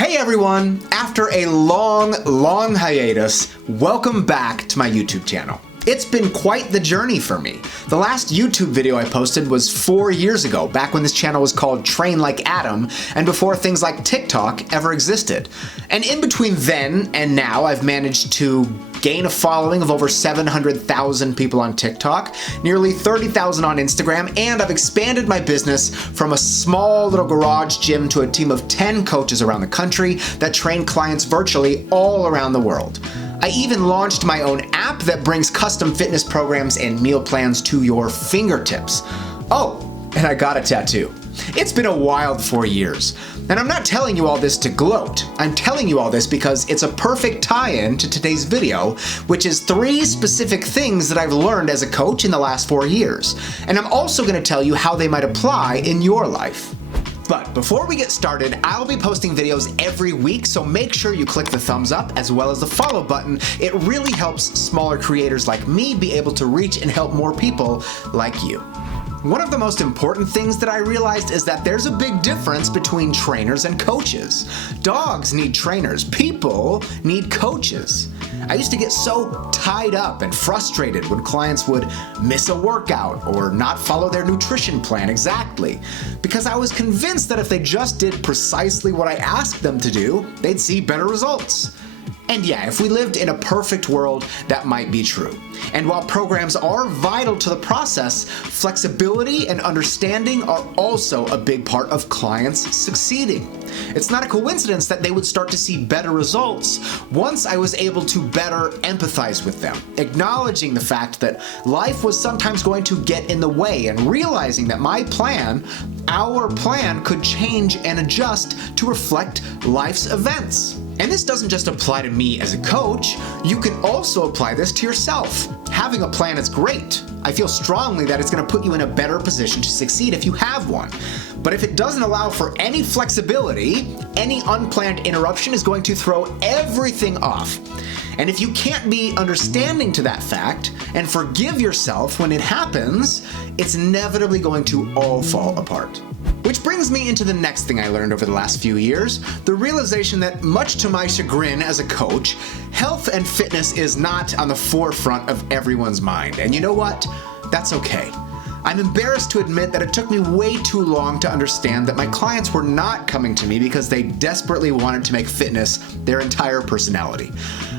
Hey everyone! After a long hiatus, welcome back to my YouTube channel. It's been quite the journey for me. The last YouTube video I posted was 4 years ago, back when this channel was called Train Like Adam, and before things like TikTok ever existed. And in between then and now, I've managed to gain a following of over 700,000 people on TikTok, nearly 30,000 on Instagram, and I've expanded my business from a small little garage gym to a team of 10 coaches around the country that train clients virtually all around the world. I even launched my own app that brings custom fitness programs and meal plans to your fingertips. Oh, and I got a tattoo. It's been a wild 4 years. And I'm not telling you all this to gloat. I'm telling you all this because it's a perfect tie-in to today's video, which is 3 specific things that I've learned as a coach in the last 4 years. And I'm also going to tell you how they might apply in your life. But before we get started, I'll be posting videos every week, so make sure you click the thumbs up as well as the follow button. It really helps smaller creators like me be able to reach and help more people like you. One of the most important things that I realized is that there's a big difference between trainers and coaches. Dogs need trainers. People need coaches. I used to get so tied up and frustrated when clients would miss a workout or not follow their nutrition plan exactly, because I was convinced that if they just did precisely what I asked them to do, they'd see better results. And yeah, if we lived in a perfect world, that might be true. And while programs are vital to the process, flexibility and understanding are also a big part of clients succeeding. It's not a coincidence that they would start to see better results once I was able to better empathize with them, acknowledging the fact that life was sometimes going to get in the way and realizing that my plan, our plan, could change and adjust to reflect life's events. And this doesn't just apply to me as a coach, you can also apply this to yourself. Having a plan is great. I feel strongly that it's going to put you in a better position to succeed if you have one. But if it doesn't allow for any flexibility, any unplanned interruption is going to throw everything off. And if you can't be understanding to that fact and forgive yourself when it happens, it's inevitably going to all fall apart. Which brings me into the next thing I learned over the last few years, the realization that, much to my chagrin as a coach, health and fitness is not on the forefront of everyone's mind. And you know what? That's okay. I'm embarrassed to admit that it took me way too long to understand that my clients were not coming to me because they desperately wanted to make fitness their entire personality.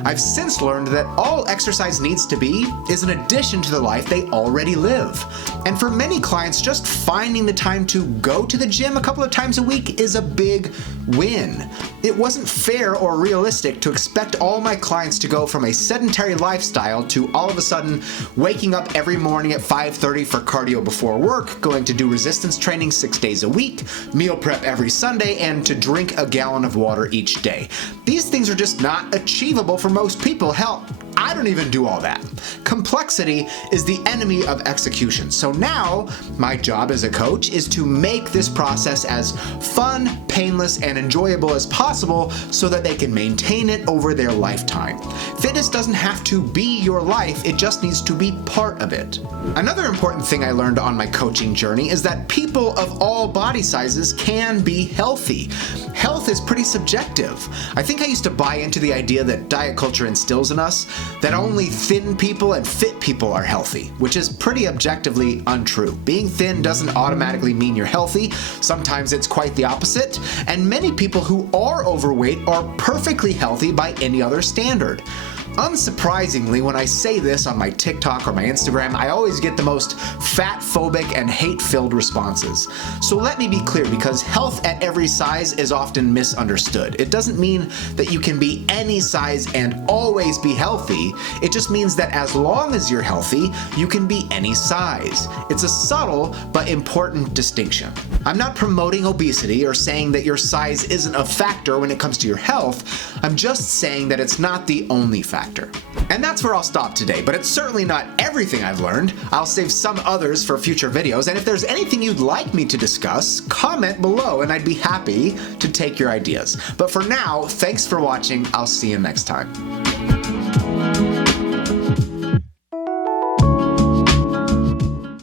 I've since learned that all exercise needs to be is an addition to the life they already live. And for many clients, just finding the time to go to the gym a couple of times a week is a big win. It wasn't fair or realistic to expect all my clients to go from a sedentary lifestyle to all of a sudden waking up every morning at 5:30 for cardio before work, going to do resistance training 6 days a week, meal prep every Sunday, and to drink a gallon of water each day. These things are just not achievable for most people. Hell, I don't even do all that. Complexity is the enemy of execution. So now, my job as a coach is to make this process as fun, painless, and enjoyable as possible so that they can maintain it over their lifetime. Fitness doesn't have to be your life, it just needs to be part of it. Another important thing I learned on my coaching journey is that people of all body sizes can be healthy. Health is pretty subjective. I think I used to buy into the idea that diet culture instills in us that only thin people and fit people are healthy, which is pretty objectively untrue. Being thin doesn't automatically mean you're healthy. Sometimes it's quite the opposite, and many people who are overweight are perfectly healthy by any other standard. Unsurprisingly, when I say this on my TikTok or my Instagram, I always get the most fat-phobic and hate-filled responses. So let me be clear, because health at every size is often misunderstood. It doesn't mean that you can be any size and always be healthy. It just means that as long as you're healthy, you can be any size. It's a subtle but important distinction. I'm not promoting obesity or saying that your size isn't a factor when it comes to your health. I'm just saying that it's not the only factor. And that's where I'll stop today, but it's certainly not everything I've learned. I'll save some others for future videos, and if there's anything you'd like me to discuss, comment below and I'd be happy to take your ideas. But for now, thanks for watching. I'll see you next time.